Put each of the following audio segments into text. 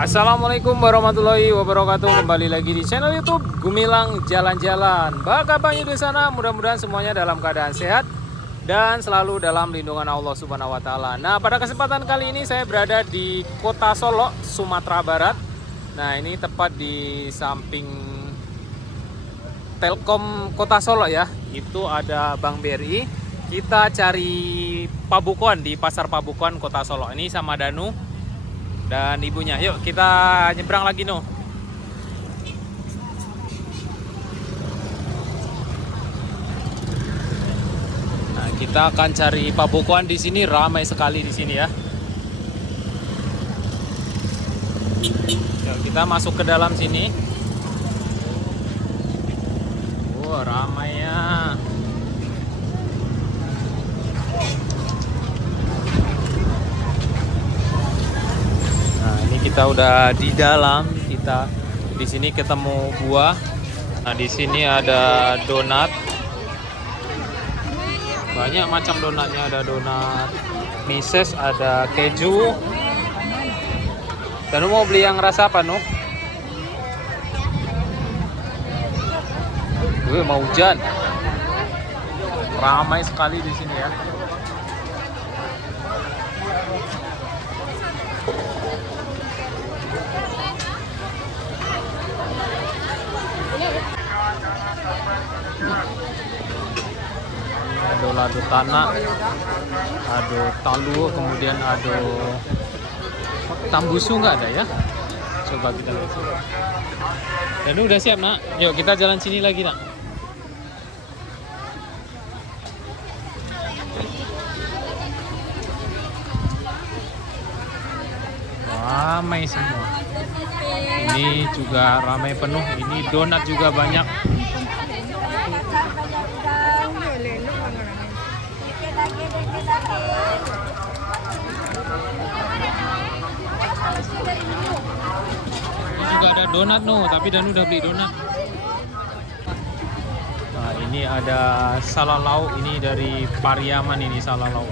Assalamualaikum warahmatullahi wabarakatuh. Kembali lagi di channel YouTube Gumilang Jalan-Jalan. Bagaimana di sana? Mudah-mudahan semuanya dalam keadaan sehat dan selalu dalam lindungan Allah Subhanahu wa taala. Nah, pada kesempatan kali ini saya berada di Kota Solok, Sumatera Barat. Nah, ini tepat di samping Telkom Kota Solok ya. Itu ada Bank BRI. Kita cari Pabukuan di Pasar Pabukuan Kota Solok. Ini sama Danu dan ibunya. Yuk kita nyebrang lagi no. Nah, kita akan cari Pabukuan di sini, ramai sekali di sini ya. Yuk kita masuk ke dalam sini. Wah, ramai ya. Kita udah di dalam, kita di sini ketemu buah. Nah, di sini ada donat. Banyak macam donatnya, ada donat Mises, ada keju. Dan lu mau beli yang rasa apa, Nu? Mau hujan. Ramai sekali di sini ya. Ada lado tanah, ada talu, kemudian ada tambusu nggak ada ya? Coba kita lihat. Dan udah siap nak? Yuk kita jalan sini lagi nak. Ramai semua. Ini juga ramai penuh. Ini donat juga banyak. Ini juga ada donat no, tapi Danu udah beli donat. Nah, ini ada salalau, ini dari Pariaman ini salalau.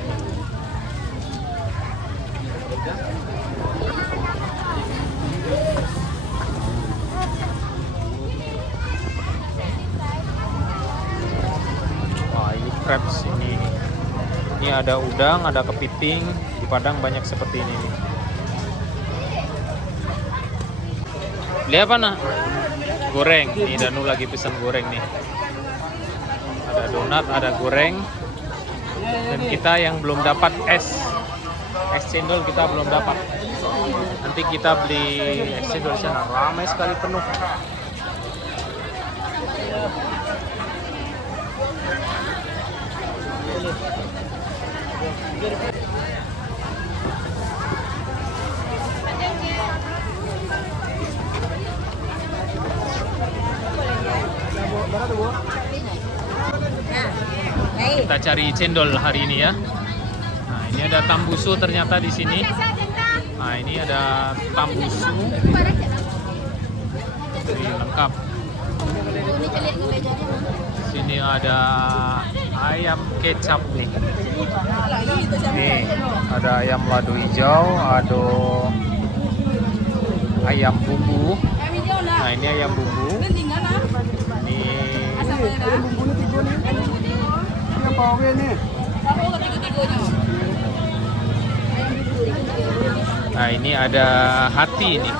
Wah, ini crepes ini. Ini ada udang, ada kepiting. Di Padang banyak seperti ini. Beli apa nak? Goreng. Ini Danu lagi pesan goreng nih. Ada donat, ada goreng. Dan kita yang belum dapat es cendol kita belum dapat. Nanti kita beli es cendol di sana. Ramai sekali penuh. Kita cari cendol hari ini ya. Nah, ini ada tambusu ternyata di sini. Nah, ini ada tambusu. Ini lengkap. Sini ada ayam kecap nih. Nih, ada ayam lado hijau, ada ayam bumbu. Nah, ini ayam bumbu. Ini nah, ini ada hati ini.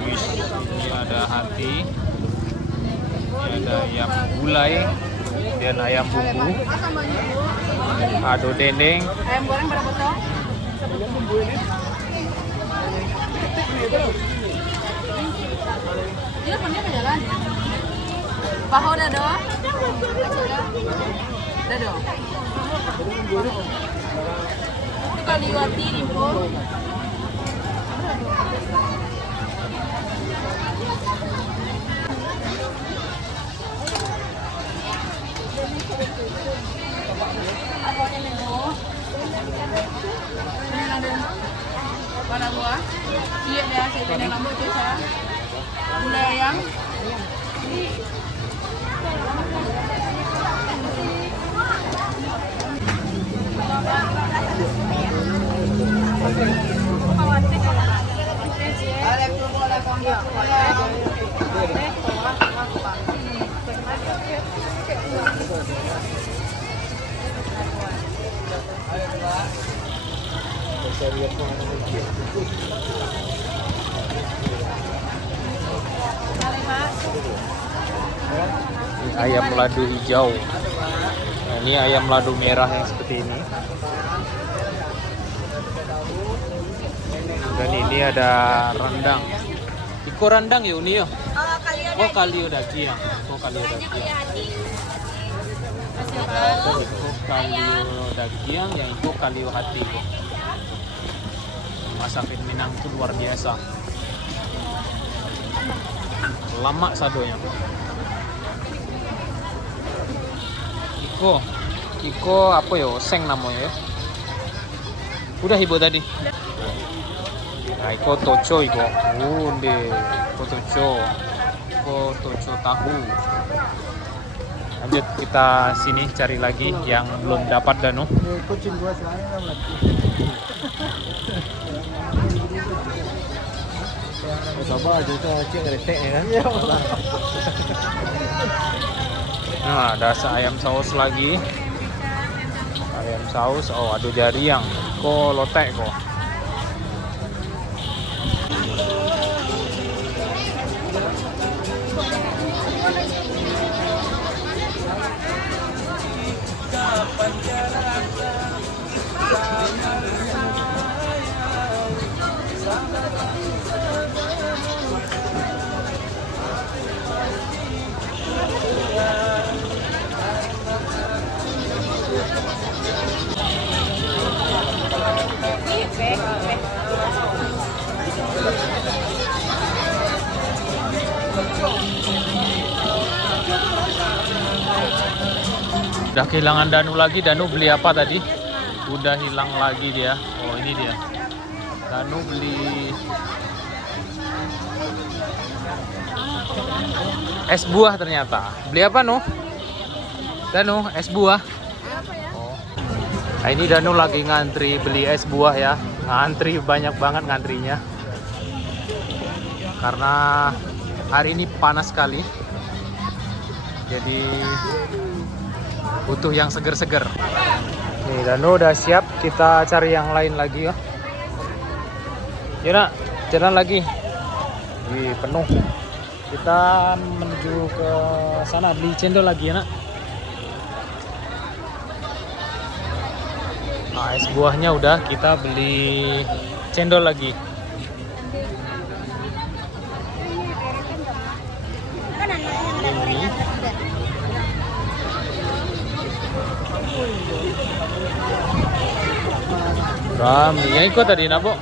Ini ada hati. Ini ada ayam gulai dan ayam bumbu. Ada dendeng. Ayam goreng berapa potong? Ini pandai ke jalan. Paho udah doang? Udah dong. Itu kali wati info. Mana gua? Iya dah, saya pengen lampu tuh saya. Bunda yang Ini ayam ladu hijau. Nah, ini ayam ladu merah yang seperti ini. Dan ini ada rendang. Iko rendang ya Uni ya? Oh kalio daging. Oh kalio daging. Iko kalio daging, yang itu kalio hati. Masakin Minang itu luar biasa. Lama sadonya. Iko apa ya? Seng namanya ya. Udah ibu tadi. Nah, iko toco iko. Deh, iko toco. Iko toco tahu. Lanjut kita sini cari lagi yang belum dapat Danu. Kucing gua sekarang lagi. Coba aja tuh cek retek ya kan. Nah, ada ayam saus lagi. Ayam saus. Oh, adu jari yang ko lotek kok. Udah kehilangan Danu lagi. Danu beli apa tadi? Udah hilang lagi dia. Oh ini dia. Danu beli es buah ternyata. Beli apa Nu? Danu es buah. Oh. Nah ini Danu lagi ngantri beli es buah ya. Ngantri banyak banget ngantrinya. Karena hari ini panas sekali. Jadi butuh yang seger-seger. Nih Danu udah siap, kita cari yang lain lagi ya. Ya nak, jalan lagi. Wih, penuh. Kita menuju ke sana, beli cendol lagi ya nak. Nah, es buahnya udah, kita beli cendol lagi. Ini. Ram, yang ikut tadi nabo.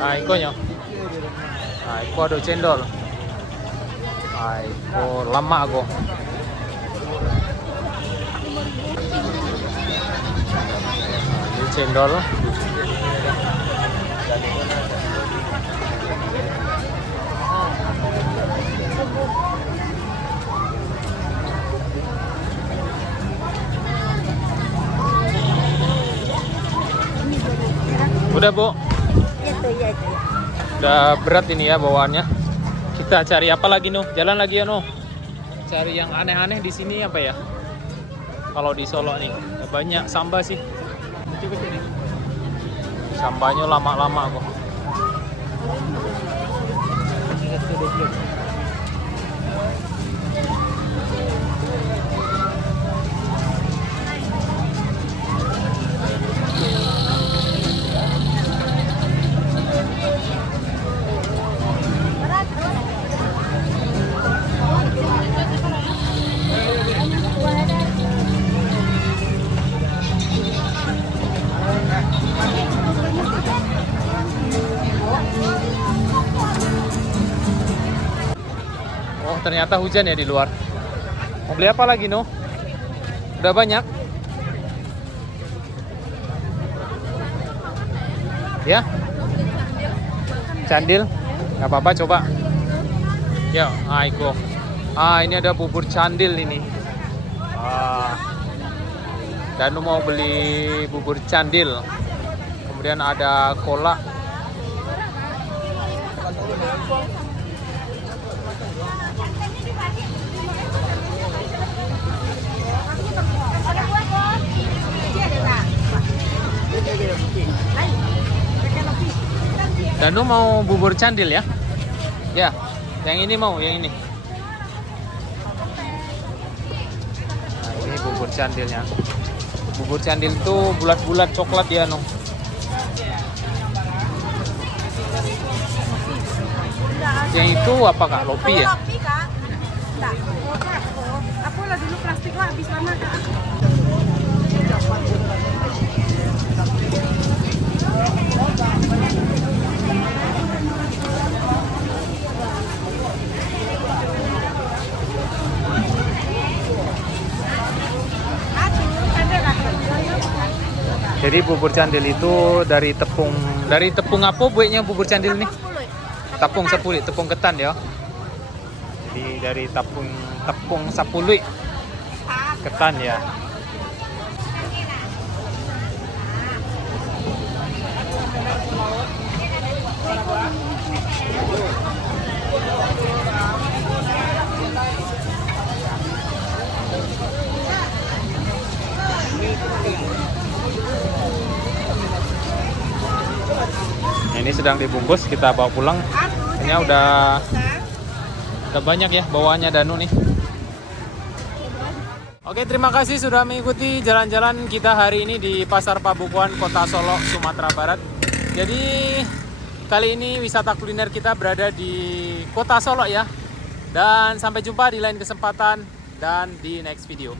Nah, ikutnya. Nah, ikut ada cendol. Nah, ikut lama aku. Nah, ini cendol. Udah Bu, Itu ya itu. udah berat ini ya bawaannya. Kita cari apa lagi Nuh? Jalan lagi ya Nuh. Cari yang aneh-aneh di sini apa ya? Kalau di Solo nih banyak samba sih. Sambanya lama-lama kok. Oh ternyata hujan ya di luar. Mau beli apa lagi Nuh? Udah banyak? Ya? Candil? Gak apa-apa coba. Ya, Aiko. Ini ada bubur candil ini. Danu mau beli bubur candil. Kemudian ada kolak. Danu mau bubur candil ya? Ya, yang ini mau, yang ini. Nah, ini bubur candilnya. Bubur candil itu bulat-bulat coklat ya, no. Yang itu apa Kak? Lopi ya? Lopi Kak. Enggak. Aku lah dulu plastik lah habis lama Kak. Jadi bubur candil itu dari tepung apa buatnya bubur candil nih? Tepung sapuluy, tepung ketan ya. Jadi dari tepung sapuluy ketan ya. Nah, ini sedang dibungkus, kita bawa pulang. Ini udah banyak ya bawaannya Danu nih. Oke, terima kasih sudah mengikuti jalan-jalan kita hari ini di Pasar Pabukuan, Kota Solo, Sumatera Barat. Jadi kali ini wisata kuliner kita berada di Kota Solo ya. Dan sampai jumpa di lain kesempatan dan di next video.